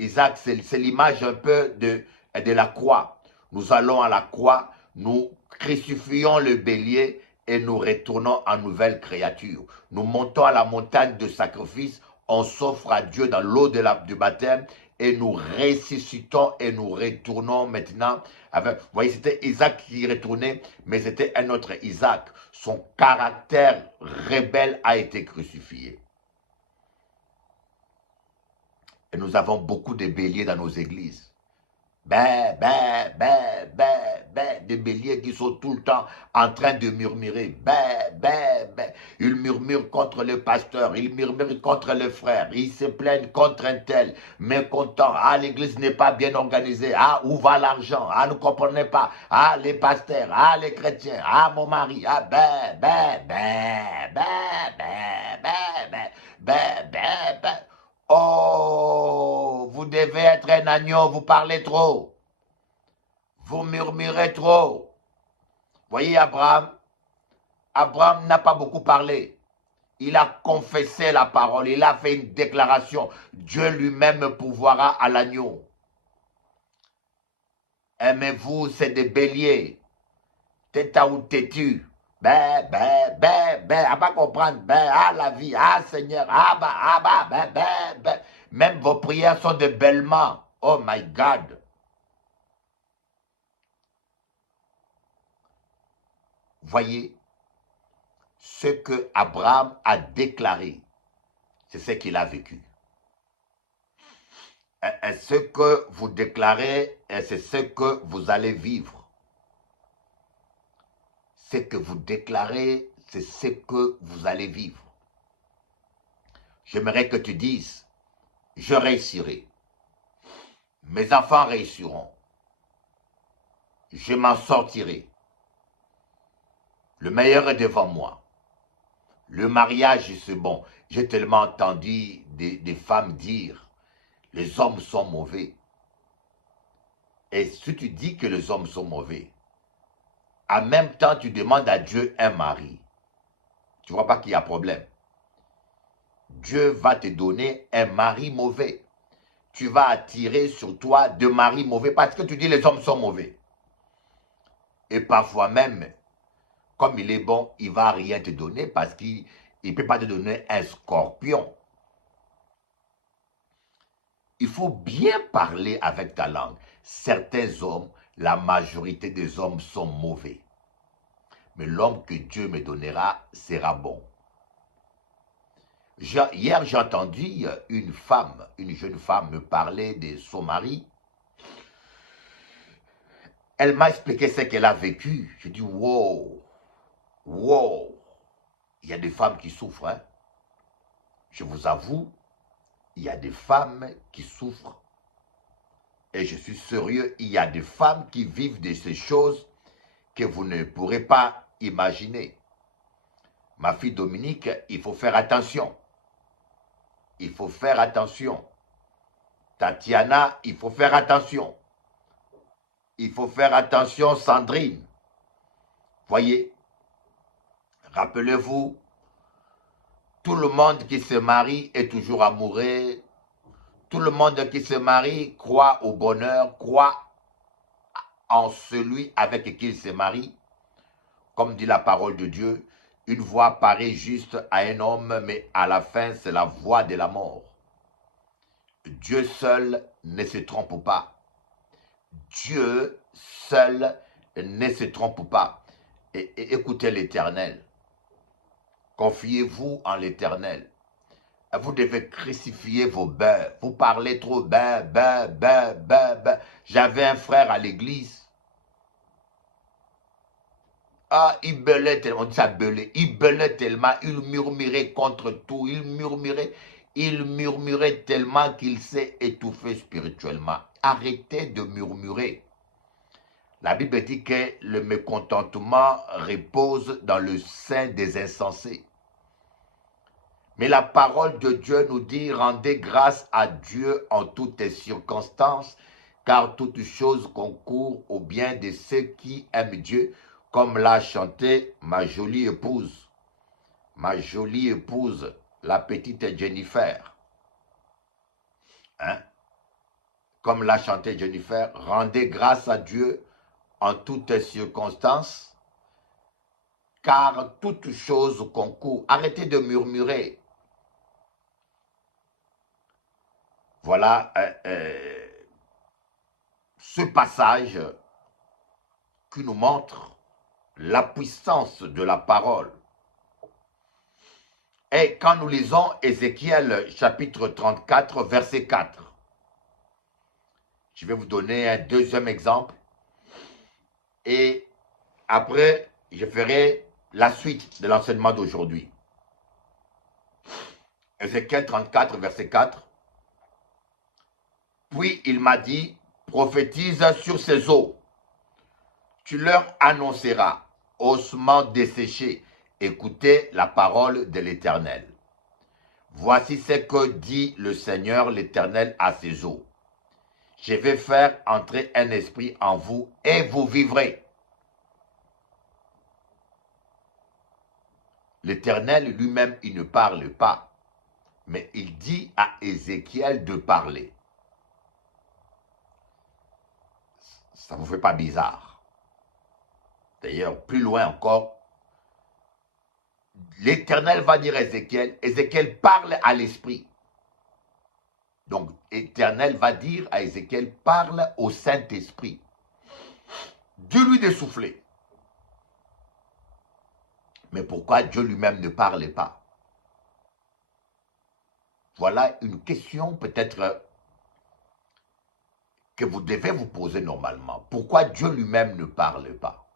Isaac, c'est l'image un peu de la croix. Nous allons à la croix, nous crucifions le bélier et nous retournons en nouvelle créature. Nous montons à la montagne de sacrifice, on s'offre à Dieu dans l'eau du baptême et nous ressuscitons et nous retournons maintenant. Vous voyez, c'était Isaac qui retournait, mais c'était un autre Isaac. Son caractère rebelle a été crucifié. Et nous avons beaucoup de béliers dans nos églises. Des béliers qui sont tout le temps en train de murmurer. Ils murmurent contre le pasteur, ils murmurent contre le frère, ils se plaignent contre un tel, mécontents. Ah, l'église n'est pas bien organisée. Ah, où va l'argent? Ah, ne comprenez pas. Ah, les pasteurs, ah, les chrétiens, ah, mon mari. Ah, Oh, vous devez être un agneau, vous parlez trop. Vous murmurez trop. Voyez Abraham n'a pas beaucoup parlé. Il a confessé la parole, il a fait une déclaration. Dieu lui-même pourvoira à l'agneau. Aimez-vous, c'est des béliers. Tête à ou têtu. À pas comprendre. Ah la vie, ah Seigneur, Même vos prières sont de bêlements. Oh my God. Voyez, ce que Abraham a déclaré, c'est ce qu'il a vécu. Et ce que vous déclarez, c'est ce que vous allez vivre. Ce que vous déclarez, c'est ce que vous allez vivre. J'aimerais que tu dises, je réussirai. Mes enfants réussiront. je m'en sortirai. Le meilleur est devant moi. Le mariage, c'est bon. J'ai tellement entendu des femmes dire, les hommes sont mauvais. Et si tu dis que les hommes sont mauvais, en même temps, tu demandes à Dieu un mari. Tu ne vois pas qu'il y a problème. Dieu va te donner un mari mauvais. Tu vas attirer sur toi de maris mauvais parce que tu dis les hommes sont mauvais. Et parfois même, comme il est bon, il ne va rien te donner parce qu'il ne peut pas te donner un scorpion. Il faut bien parler avec ta langue. Certains hommes, la majorité des hommes sont mauvais. Mais l'homme que Dieu me donnera sera bon. Hier, j'ai entendu une jeune femme me parler de son mari. Elle m'a expliqué ce qu'elle a vécu. Je dis, wow, wow. Il y a des femmes qui souffrent. Hein? Je vous avoue, il y a des femmes qui souffrent. Et je suis sérieux, il y a des femmes qui vivent de ces choses que vous ne pourrez pas imaginer. Ma fille Dominique, il faut faire attention. Il faut faire attention. Tatiana, il faut faire attention. Il faut faire attention, Sandrine. Voyez, rappelez-vous, tout le monde qui se marie est toujours amoureux. Tout le monde qui se marie croit au bonheur, croit en celui avec qui il se marie. Comme dit la parole de Dieu, une voix paraît juste à un homme, mais à la fin, c'est la voix de la mort. Dieu seul ne se trompe pas. Dieu seul ne se trompe pas. Et écoutez l'Éternel. Confiez-vous en l'Éternel. Vous devez crucifier vos beurs. Vous parlez trop ben. J'avais un frère à l'église. Ah, il belait tellement, on dit ça belait. Il belait tellement, il murmurait contre tout. Il murmurait tellement qu'il s'est étouffé spirituellement. Arrêtez de murmurer. La Bible dit que le mécontentement repose dans le sein des insensés. Mais la parole de Dieu nous dit, rendez grâce à Dieu en toutes circonstances, car toutes choses concourent au bien de ceux qui aiment Dieu, comme l'a chanté ma jolie épouse, la petite Jennifer. Hein? Comme l'a chanté Jennifer, rendez grâce à Dieu en toutes circonstances, car toutes choses concourent. Arrêtez de murmurer. Voilà ce passage qui nous montre la puissance de la parole. Et quand nous lisons Ézéchiel chapitre 34, verset 4, je vais vous donner un deuxième exemple et après je ferai la suite de l'enseignement d'aujourd'hui. Ézéchiel 34, verset 4. Puis il m'a dit, prophétise sur ces eaux. Tu leur annonceras, ossements desséchés, écoutez la parole de l'Éternel. Voici ce que dit le Seigneur l'Éternel à ces eaux. Je vais faire entrer un esprit en vous et vous vivrez. L'Éternel lui-même, il ne parle pas, mais il dit à Ézéchiel de parler. Ça ne vous fait pas bizarre? D'ailleurs, plus loin encore, l'Éternel va dire à Ézéchiel, Ézéchiel parle à l'Esprit. Donc, l'Éternel va dire à Ézéchiel, parle au Saint-Esprit. Dis-lui de souffler. Mais pourquoi Dieu lui-même ne parle pas? Voilà une question peut-être que vous devez vous poser normalement. Pourquoi Dieu lui-même ne parle pas?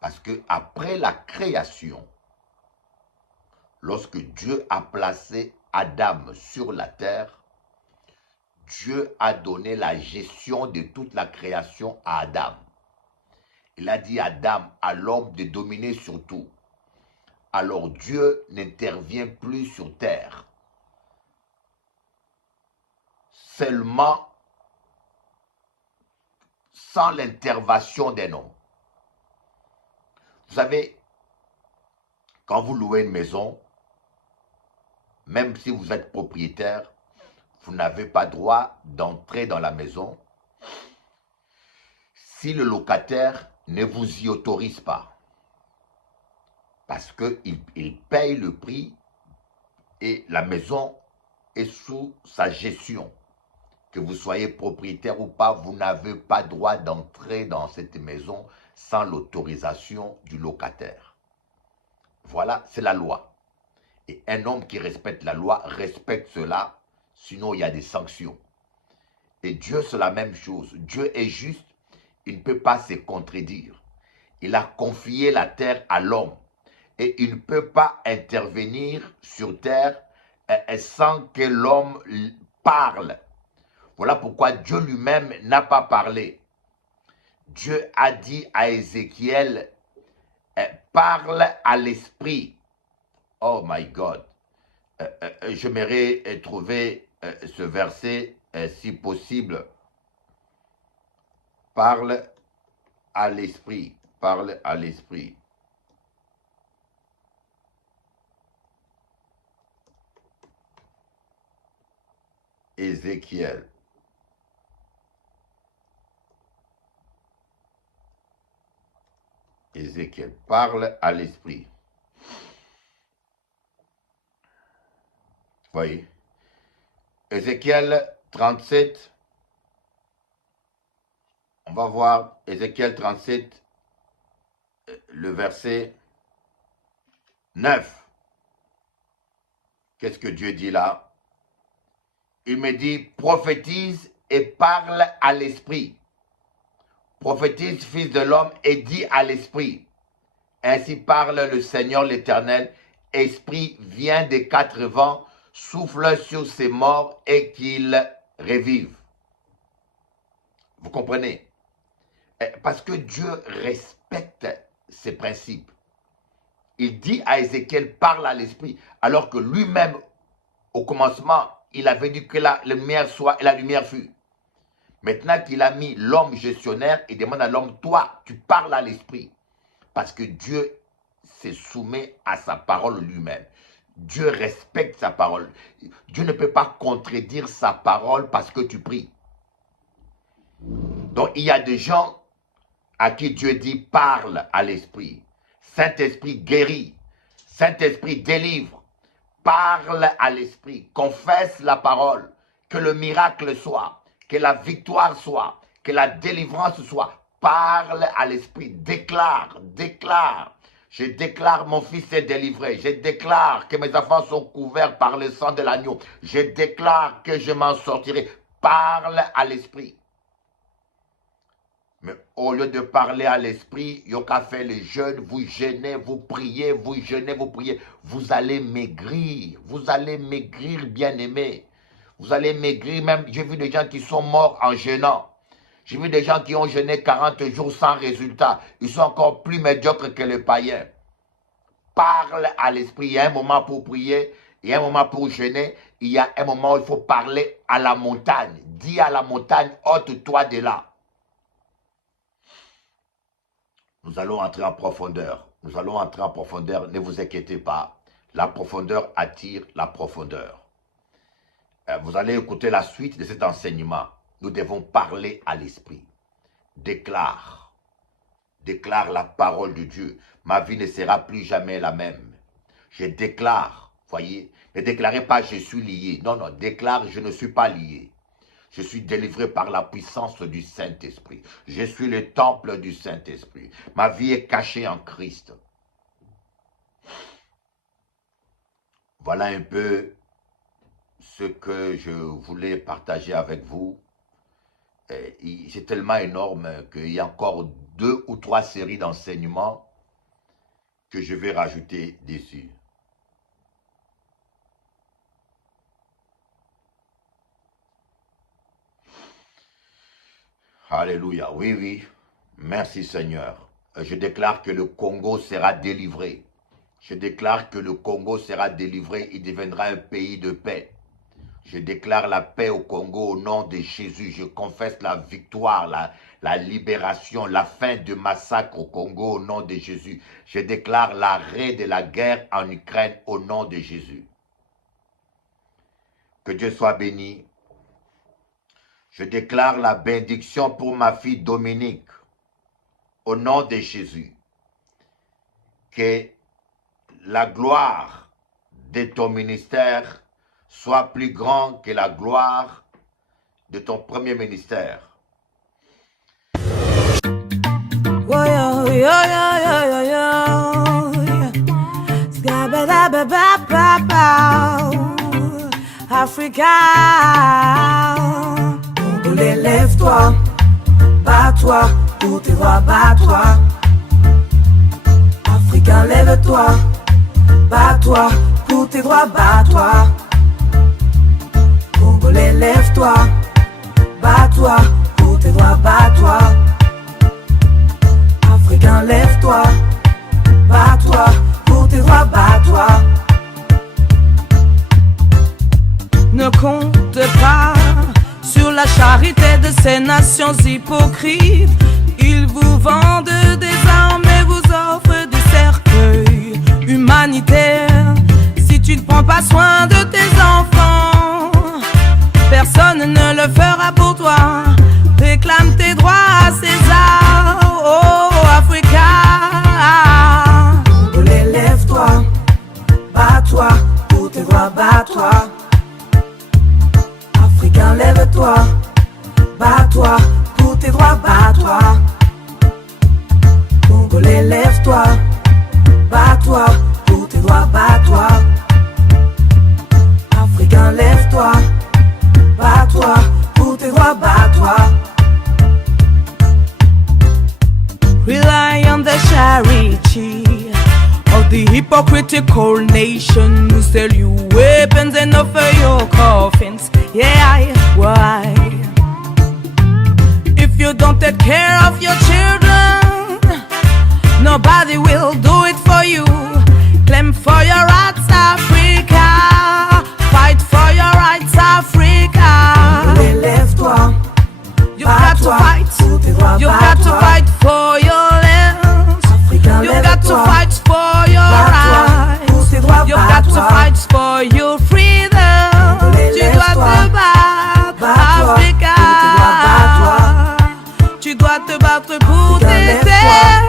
Parce que après la création, lorsque Dieu a placé Adam sur la terre, Dieu a donné la gestion de toute la création à Adam. Il a dit à Adam, à l'homme de dominer sur tout. Alors Dieu n'intervient plus sur terre. Seulement sans l'intervention d'un homme. Vous savez, quand vous louez une maison, même si vous êtes propriétaire, vous n'avez pas droit d'entrer dans la maison si le locataire ne vous y autorise pas. Parce qu'il paye le prix et la maison est sous sa gestion. Que vous soyez propriétaire ou pas, vous n'avez pas droit d'entrer dans cette maison sans l'autorisation du locataire. Voilà, c'est la loi. Et un homme qui respecte la loi respecte cela, sinon il y a des sanctions. Et Dieu, c'est la même chose. Dieu est juste, il ne peut pas se contredire. Il a confié la terre à l'homme. Et il ne peut pas intervenir sur terre sans que l'homme parle. Voilà pourquoi Dieu lui-même n'a pas parlé. Dieu a dit à Ézéchiel, parle à l'esprit. Oh my God. J'aimerais trouver ce verset, si possible. Parle à l'esprit. Parle à l'esprit. Ézéchiel. Ézéchiel, parle à l'esprit. Voyez. Ézéchiel 37. On va voir Ézéchiel 37, le verset 9. Qu'est-ce que Dieu dit là? Il me dit, prophétise et parle à l'esprit. Prophétise, fils de l'homme, et dis à l'esprit. Ainsi parle le Seigneur l'Éternel. Esprit, vient des quatre vents, souffle sur ces morts et qu'ils revivent. Vous comprenez? Parce que Dieu respecte ses principes. Il dit à Ézéchiel, parle à l'esprit, alors que lui-même, au commencement, il avait dit que la lumière soit et la lumière fut. Maintenant qu'il a mis l'homme gestionnaire, il demande à l'homme, toi, tu parles à l'esprit. Parce que Dieu se soumet à sa parole lui-même. Dieu respecte sa parole. Dieu ne peut pas contredire sa parole parce que tu pries. Donc il y a des gens à qui Dieu dit, parle à l'esprit. Saint-Esprit guérit. Saint-Esprit délivre. Parle à l'esprit. Confesse la parole. Que le miracle soit. Que la victoire soit. Que la délivrance soit. Parle à l'esprit. Déclare. Déclare. Je déclare mon fils est délivré. Je déclare que mes enfants sont couverts par le sang de l'agneau. Je déclare que je m'en sortirai. Parle à l'esprit. Mais au lieu de parler à l'esprit, il y a qu'à faire les jeûnes, vous jeûnez, vous priez, vous jeûnez, vous priez. Vous allez maigrir. Vous allez maigrir, bien-aimés. Vous allez maigrir même. J'ai vu des gens qui sont morts en jeûnant. J'ai vu des gens qui ont jeûné 40 jours sans résultat. Ils sont encore plus médiocres que les païens. Parle à l'esprit. Il y a un moment pour prier. Il y a un moment pour jeûner. Il y a un moment où il faut parler à la montagne. Dis à la montagne, ôte-toi de là. Nous allons entrer en profondeur. Nous allons entrer en profondeur. Ne vous inquiétez pas. La profondeur attire la profondeur. Vous allez écouter la suite de cet enseignement. Nous devons parler à l'esprit. Déclare. Déclare la parole de Dieu. Ma vie ne sera plus jamais la même. Je déclare. Voyez. Ne déclarez pas je suis lié. Non, non. Déclare je ne suis pas lié. Je suis délivré par la puissance du Saint-Esprit. Je suis le temple du Saint-Esprit. Ma vie est cachée en Christ. Voilà un peu ce que je voulais partager avec vous. C'est tellement énorme qu'il y a encore 2 ou 3 séries d'enseignements que je vais rajouter dessus. Alléluia, oui, oui. Merci Seigneur. Je déclare que le Congo sera délivré. Je déclare que le Congo sera délivré. Il deviendra un pays de paix. Je déclare la paix au Congo au nom de Jésus. Je confesse la victoire, la libération, la fin du massacre au Congo au nom de Jésus. Je déclare l'arrêt de la guerre en Ukraine au nom de Jésus. Que Dieu soit béni. Je déclare la bénédiction pour ma fille Dominique au nom de Jésus. Que la gloire de ton ministère soit plus grande que la gloire de ton premier ministère. Africa, Congolais, lève-toi, bats-toi, pour tes droits, bats-toi. Africain, lève-toi, bats-toi, pour tes droits, bats-toi. Congolais, lève-toi, bats-toi, pour tes droits, bats-toi. Africain, lève-toi, bats-toi, pour tes droits, bats-toi. Ne compte pas sur la charité de ces nations hypocrites. Ils vous vendent des armes et vous offrent des cercueils humanitaires. Si tu ne prends pas soin de tes enfants, personne ne le fera pour toi. Réclame tes droits à César, oh Africa. Congolais, lève-toi, bats-toi, pour tes droits, bats-toi. Africain, lève-toi, bats-toi, pour tes droits, bats-toi. Congolais, lève-toi, bats-toi, pour tes droits, bats-toi. Africain, lève-toi, bats-toi, pour tes droits, bats-toi. Rely on the charity of the hypocritical nation who sell you weapons and offer your coffins. Yeah, why? If you don't take care of your children, nobody will do it for you. Claim for your rights, Africa. Fight for your rights, Africa. Lève-toi. You've got to fight. You've got to fight for your lands. You've got to fight for your rights. You've got to fight for your freedom. Tu dois te battre, Africa. Tu dois te battre pour tes terres.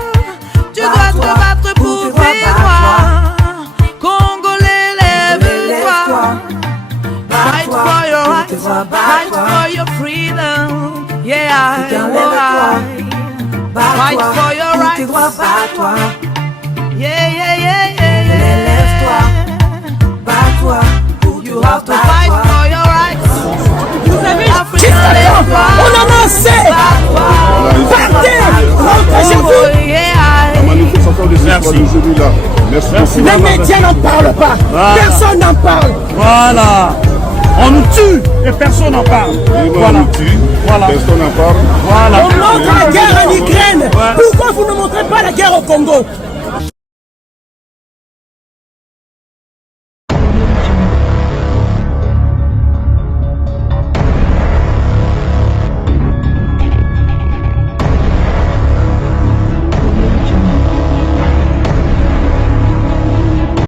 Tu dois te battre pour tes droits. Congolais, lève-toi. Fight for your rights. Fight for your freedom. Yeah, fight for your rights. Yeah, yeah, yeah, yeah, yeah. Lève-toi, bats-toi. You have to fight for your rights. Vous savez, on en a assez. Partez, rentrez chez vous. La manifestation de aujourd'hui là. Merci. Les médias n'en parlent pas. Voilà. Personne n'en parle. Voilà. On nous tue et personne n'en parle. Voilà. On nous tue, voilà. Personne n'en parle. Voilà. On montre la guerre en Ukraine. Ouais. Pourquoi vous ne montrez pas la guerre au Congo?